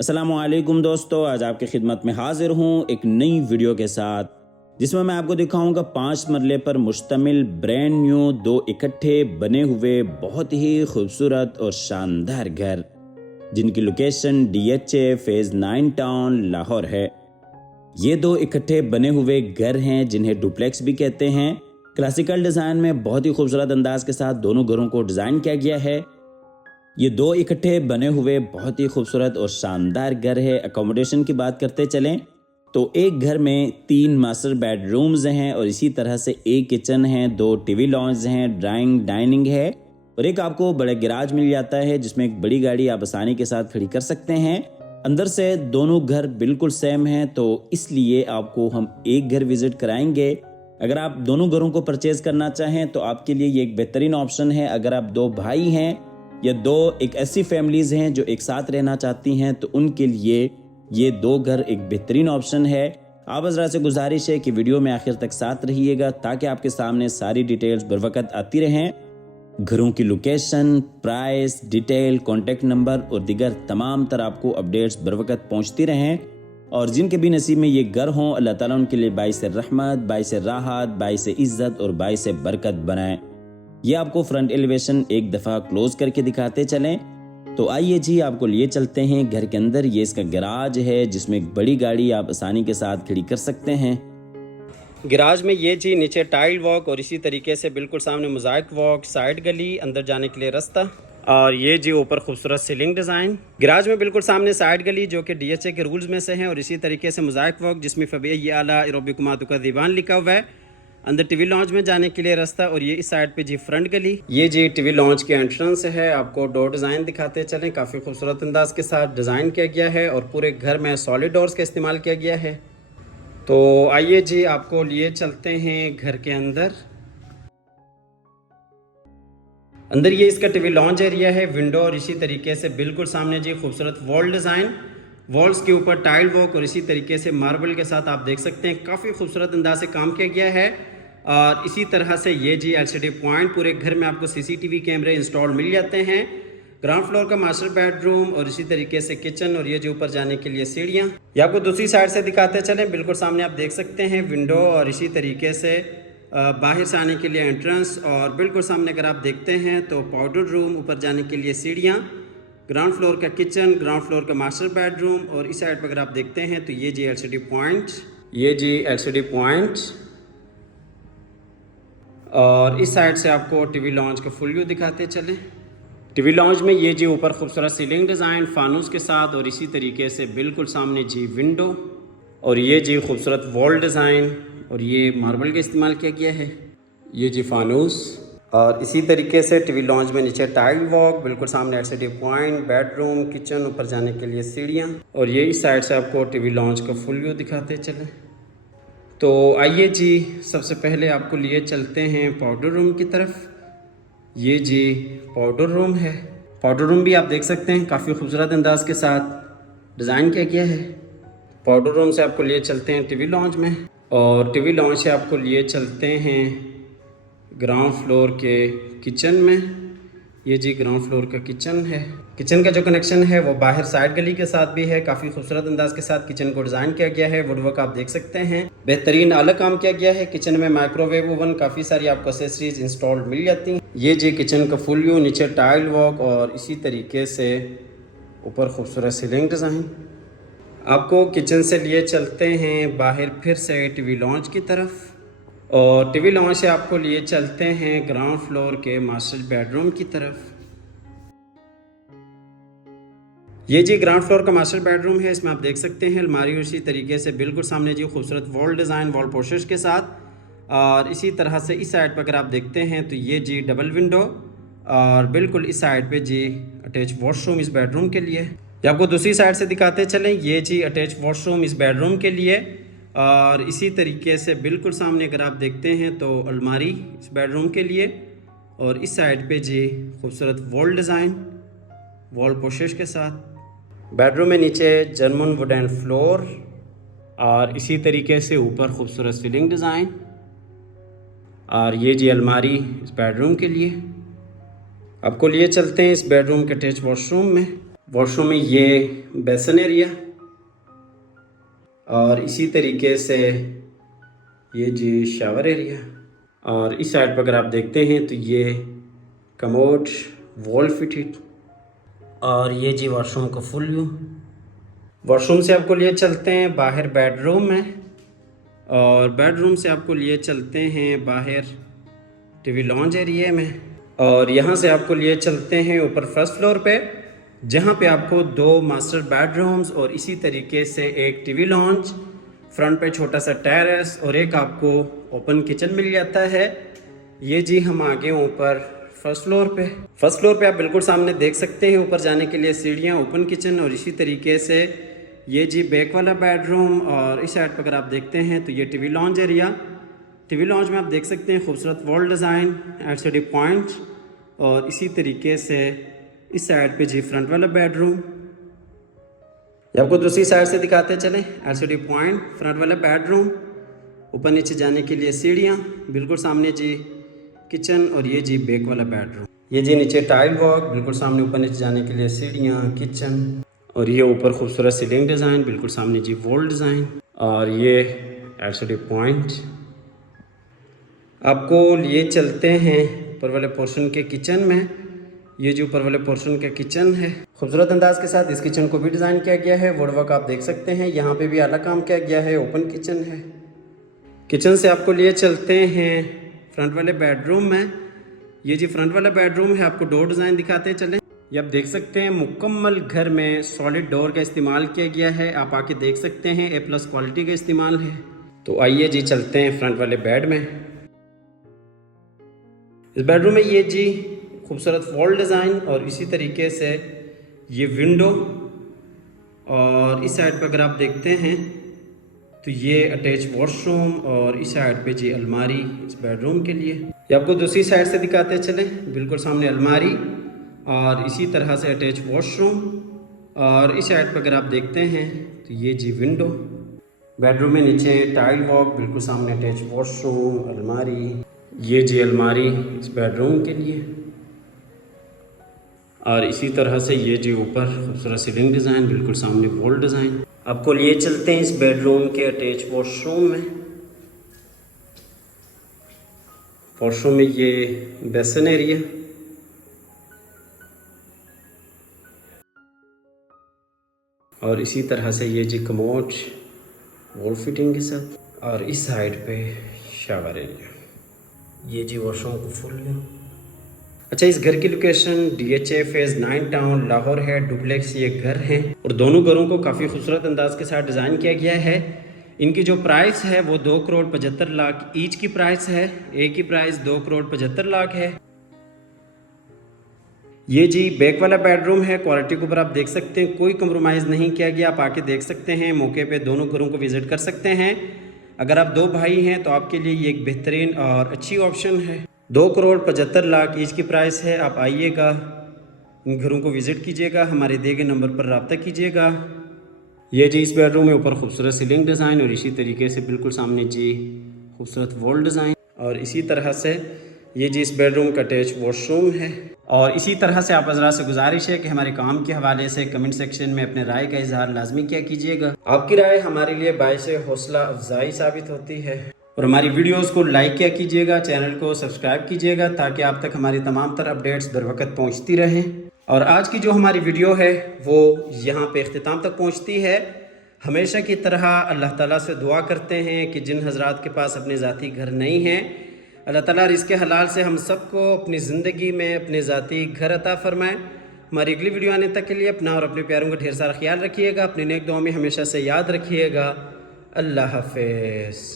अस्सलामुअलैकुम दोस्तों, आज आपकी खिदमत में हाजिर हूँ एक नई वीडियो के साथ जिसमें मैं आपको दिखाऊंगा 5 मरले पर मुश्तमिल ब्रांड न्यू 2 इकट्ठे बने हुए बहुत ही खूबसूरत और शानदार घर जिनकी location DHA phase 9 town Lahore है। ये 2 इकट्ठे बने हुए घर हैं जिन्हें डुप्लेक्स भी कहते हैं। क्लासिकल डिज़ाइन में बहुत ही खूबसूरत अंदाज के साथ दोनों घरों को डिज़ाइन किया गया है। ये 2 इकट्ठे बने हुए बहुत ही खूबसूरत और शानदार घर है। अकोमोडेशन की बात करते चलें तो एक घर में 3 मास्टर बेडरूम्स हैं और इसी तरह से एक किचन है, 2 टीवी लॉन्ज हैं, ड्राइंग डाइनिंग है और एक आपको बड़ा गैराज मिल जाता है जिसमें एक बड़ी गाड़ी आप आसानी के साथ खड़ी कर सकते हैं। अंदर से दोनों घर बिल्कुल सेम हैं तो इसलिए आपको हम एक घर विजिट कराएंगे। अगर आप दोनों घरों को परचेज करना चाहें तो आपके लिए ये एक बेहतरीन ऑप्शन है। अगर आप 2 भाई हैं या 2 एक ऐसी फैमिलीज हैं जो एक साथ रहना चाहती हैं तो उनके लिए ये 2 घर एक बेहतरीन ऑप्शन है। आप हज़रात से गुजारिश है कि वीडियो में आखिर तक साथ रहिएगा ताकि आपके सामने सारी डिटेल्स बर वक्त आती रहें। घरों की location, price, detail, contact number और दिगर तमाम तरह आपको अपडेट्स बर वक्त पहुँचती रहें और जिनके भी नसीब में ये घर हों अल्लाह ताला उनके लिए बाइस रहमत, बाइस राहत, बाइस इज़्ज़त और बाइस बरकत बनाए। ये आपको फ्रंट एलिवेशन एक दफ़ा क्लोज करके दिखाते चलें। तो आइए जी, आपको लिए चलते हैं घर के अंदर। ये इसका गैराज है जिसमें एक बड़ी गाड़ी आप आसानी के साथ खड़ी कर सकते हैं। गैराज में ये जी नीचे टाइल वॉक और इसी तरीके से बिल्कुल सामने मोज़ाइक वॉक, साइड गली, अंदर जाने के लिए रास्ता और ये जी ऊपर खूबसूरत सीलिंग डिज़ाइन। गैराज में बिल्कुल सामने साइड गली जो कि DHA के रूल्स में से है और इसी तरीके से मोज़ाइक वॉक जिसमें फ़बी आला इरोबिकुमातु का दीवान लिखा हुआ है। अंदर टीवी लॉन्च में जाने के लिए रास्ता और ये इस साइड पे जी फ्रंट गली। ये जी टीवी लॉन्च की एंट्रेंस है। आपको डोर डिज़ाइन दिखाते चलें, काफ़ी खूबसूरत अंदाज के साथ डिज़ाइन किया गया है और पूरे घर में सॉलिड डोर्स का इस्तेमाल किया गया है। तो आइए जी, आपको लिए चलते हैं घर के अंदर। अंदर ये इसका टीवी लॉन्च एरिया है, विंडो और इसी तरीके से बिल्कुल सामने जी खूबसूरत वॉल डिज़ाइन, वॉल्स के ऊपर टाइल वॉक और इसी तरीके से मार्बल के साथ आप देख सकते हैं काफ़ी खूबसूरत अंदाज से काम किया गया है। और इसी तरह से ये जी LCD पॉइंट, पूरे घर में आपको CCTV कैमरे इंस्टॉल मिल जाते हैं। ग्राउंड फ्लोर का मास्टर बेडरूम और इसी तरीके से किचन और ये जो ऊपर जाने के लिए सीढ़ियाँ। ये आपको दूसरी साइड से दिखाते चलें। बिल्कुल सामने आप देख सकते हैं विंडो और इसी तरीके से बाहर से आने के लिए एंट्रेंस और बिल्कुल सामने अगर आप देखते हैं तो पाउडर रूम, ऊपर जाने के लिए सीढ़ियाँ, ग्राउंड फ्लोर का किचन, ग्राउंड फ्लोर का मास्टर बेडरूम और इस साइड पर अगर आप देखते हैं तो ये जी LCD पॉइंट, ये जी LCD पॉइंट और इस साइड से आपको टीवी लॉन्च का फुल व्यू दिखाते चलें। टीवी लॉन्च में ये जी ऊपर खूबसूरत सीलिंग डिज़ाइन फानूस के साथ और इसी तरीके से बिल्कुल सामने जी विंडो और ये जी खूबसूरत वॉल डिज़ाइन और ये मार्बल का इस्तेमाल किया गया है। ये जी फानूस और इसी तरीके से टीवी लॉन्च में नीचे टाइल वॉक, बिल्कुल सामने LCD पॉइंट, बेडरूम, किचन, ऊपर जाने के लिए सीढ़ियाँ और ये इस साइड से आपको टीवी लॉन्च का फुल व्यू दिखाते चलें। तो आइए जी, सबसे पहले आपको लिए चलते हैं पाउडर रूम की तरफ। ये जी पाउडर रूम है। पाउडर रूम भी आप देख सकते हैं काफ़ी खूबसूरत अंदाज के साथ डिज़ाइन किया गया है। पाउडर रूम से आपको लिए चलते हैं टीवी लॉन्च में और टीवी लॉन्च से आपको लिए चलते हैं ग्राउंड फ्लोर के किचन में। ये जी ग्राउंड फ्लोर का किचन है। किचन का जो कनेक्शन है वो बाहर साइड गली के साथ भी है। काफ़ी खूबसूरत अंदाज के साथ किचन को डिज़ाइन किया गया है। वुडवर्क आप देख सकते हैं, बेहतरीन आला काम किया गया है। किचन में माइक्रोवेव ओवन, काफ़ी सारी आपको एक्सेसरीज इंस्टॉल्ड मिल जाती हैं। ये जी किचन का फुल व्यू, नीचे टाइल वॉक और इसी तरीके से ऊपर खूबसूरत सीलिंग डिज़ाइन। आपको किचन से लिए चलते हैं बाहर फिर से टीवी लॉन्च की तरफ और टीवी लॉन्च से आपको लिए चलते हैं ग्राउंड फ्लोर के मास्टर बेडरूम की तरफ। ये जी ग्राउंड फ्लोर का मास्टर बेडरूम है। इसमें आप देख सकते हैं अलमारी और इसी तरीके से बिल्कुल सामने जी खूबसूरत वॉल डिज़ाइन, वॉल पोर्शेस के साथ और इसी तरह से इस साइड पर अगर आप देखते हैं तो ये जी डबल विंडो और बिल्कुल इस साइड पे जी अटैच वॉशरूम इस बेडरूम के लिए। ये आपको दूसरी साइड से दिखाते चलें। ये जी अटैच वॉशरूम इस बेडरूम के लिए और इसी तरीके से बिल्कुल सामने अगर आप देखते हैं तो अलमारी इस बेडरूम के लिए और इस साइड पे जी खूबसूरत वॉल डिज़ाइन, वॉल पोर्शेस के साथ। बेडरूम में नीचे जर्मन वुडन फ्लोर और इसी तरीके से ऊपर खूबसूरत सीलिंग डिज़ाइन और ये जी अलमारी इस बेडरूम के लिए। आपको लिए चलते हैं इस बेडरूम के अटैच वॉशरूम में। वॉशरूम में ये बेसन एरिया और इसी तरीके से ये जी शावर एरिया। और इस साइड पर अगर आप देखते हैं तो ये कमोड वॉल फिटेड और ये जी वॉशरूम का फुल व्यू। वॉशरूम से आपको लिए चलते हैं बाहर बेडरूम में और बेडरूम से आपको लिए चलते हैं बाहर टीवी लॉन्ज एरिया में और यहाँ से आपको लिए चलते हैं ऊपर फर्स्ट फ्लोर पे जहाँ पे आपको 2 मास्टर बेडरूम्स और इसी तरीके से एक टीवी लॉन्ज, फ्रंट पे छोटा सा टेरेस और एक आपको ओपन किचन मिल जाता है। ये जी हम आ गए ऊपर फर्स्ट फ्लोर पे आप बिल्कुल सामने देख सकते हैं ऊपर जाने के लिए सीढ़ियाँ, ओपन किचन और इसी तरीके से ये जी बैक वाला बेडरूम। और इस साइड पर अगर आप देखते हैं तो ये TV lounge area. TV lounge में आप देख सकते हैं खूबसूरत वॉल डिज़ाइन, एलसीडी पॉइंट और इसी तरीके से इस साइड पे जी फ्रंट वाला बेडरूम। ये आपको दूसरी साइड से दिखाते चलें, एलसीडी पॉइंट, फ्रंट वाला बेडरूम, ऊपर नीचे जाने के लिए सीढ़ियाँ, बिल्कुल सामने जी किचन और ये जी बैक वाला बेडरूम। ये जी नीचे टाइल वॉक, बिल्कुल सामने ऊपर नीचे जाने के लिए सीढ़ियाँ, किचन और ये ऊपर खूबसूरत सीलिंग डिज़ाइन, बिल्कुल सामने जी वॉल डिज़ाइन और ये एलसीडी पॉइंट। आपको लिए चलते हैं ऊपर वाले पोर्शन के किचन में। ये जो ऊपर वाले पोर्शन का किचन है, खूबसूरत अंदाज के साथ इस किचन को भी डिज़ाइन किया गया है। वुडवर्क आप देख सकते हैं, यहाँ पे भी आला काम किया गया है। ओपन किचन है। किचन से आपको लिए चलते हैं फ्रंट वाले बेडरूम में। ये जी फ्रंट वाला बेडरूम है, आपको डोर डिज़ाइन दिखाते चलें। ये आप देख सकते हैं मुकम्मल घर में सॉलिड डोर का इस्तेमाल किया गया है। आप आके देख सकते हैं A+ क्वालिटी का इस्तेमाल है। तो आइए जी चलते हैं फ्रंट वाले बेड में। इस बेडरूम में ये जी खूबसूरत वॉल डिज़ाइन और इसी तरीके से ये विंडो और इस साइड पर अगर आप देखते हैं तो ये अटैच वॉशरूम और इस साइड पे जी अलमारी इस बेडरूम के लिए। ये आपको दूसरी साइड से दिखाते चलें, बिल्कुल सामने अलमारी और इसी तरह से अटैच वॉशरूम और इस साइड पर अगर आप देखते हैं तो ये जी विंडो। बेडरूम में नीचे टाइल वॉक, बिल्कुल सामने अटैच वॉशरूम, अलमारी, ये जी अलमारी इस बेडरूम के लिए और इसी तरह से ये जी ऊपर खूबसूरत सीलिंग डिज़ाइन, बिल्कुल सामने वॉल डिज़ाइन। आपको लिए चलते हैं इस बेडरूम के अटैच वॉशरूम में। वॉशरूम में ये बेसन एरिया और इसी तरह से ये जी कमोड वॉल फिटिंग के साथ और इस साइड पे शावर एरिया। ये जी वॉशरूम को फुल व्यू। अच्छा, इस घर की location DHA phase 9 town Lahore है। डुप्लेक्स ये घर हैं और दोनों घरों को काफ़ी खूबसूरत अंदाज के साथ डिज़ाइन किया गया है। इनकी जो प्राइस है वो 2,75,00,000 ईच की प्राइस है। एक की प्राइस 2,75,00,000 है। ये जी बैक वाला बेडरूम है। क्वालिटी के ऊपर आप देख सकते हैं कोई कम्प्रोमाइज़ नहीं किया गया। आप आके देख सकते हैं, मौके पे दोनों घरों को विज़िट कर सकते हैं। अगर आप 2 भाई हैं तो आपके लिए ये एक बेहतरीन और अच्छी ऑप्शन है। 2,75,00,000 ईच की प्राइस है। आप आइएगा, इन घरों को विज़िट कीजिएगा, हमारे दिए गए नंबर पर रब्ता कीजिएगा। ये जी इस बेडरूम में ऊपर खूबसूरत सीलिंग डिज़ाइन और इसी तरीके से बिल्कुल सामने जी खूबसूरत वॉल डिज़ाइन और इसी तरह से ये जी इस बेडरूम का अटैच वॉशरूम है। और इसी तरह से आप हज़रात से गुजारिश है कि हमारे काम के हवाले से कमेंट सेक्शन में अपने राय का इजहार लाजमी किया कीजिएगा। आपकी राय हमारे लिए बाइस हौसला अफजाई साबित होती है। और हमारी वीडियोस को लाइक किया कीजिएगा, चैनल को सब्सक्राइब कीजिएगा ताकि आप तक हमारी तमाम तर अपडेट्स बर वक्त पहुँचती रहें। और आज की जो हमारी वीडियो है वो यहाँ पे इख्तिताम तक पहुँचती है। हमेशा की तरह अल्लाह ताला से दुआ करते हैं कि जिन हज़रात के पास अपने ज़ाती घर नहीं हैं, अल्लाह ताला रिज़्क़ हलाल से हम सबको अपनी ज़िंदगी में अपने ज़ाती घर अता फ़रमाएँ। हमारी अगली वीडियो आने तक के लिए अपना और अपने प्यारों का ढेर सारा ख्याल रखिएगा। अपनी नेक दुआ में हमेशा से याद रखिएगा। अल्लाह हाफ़िज़।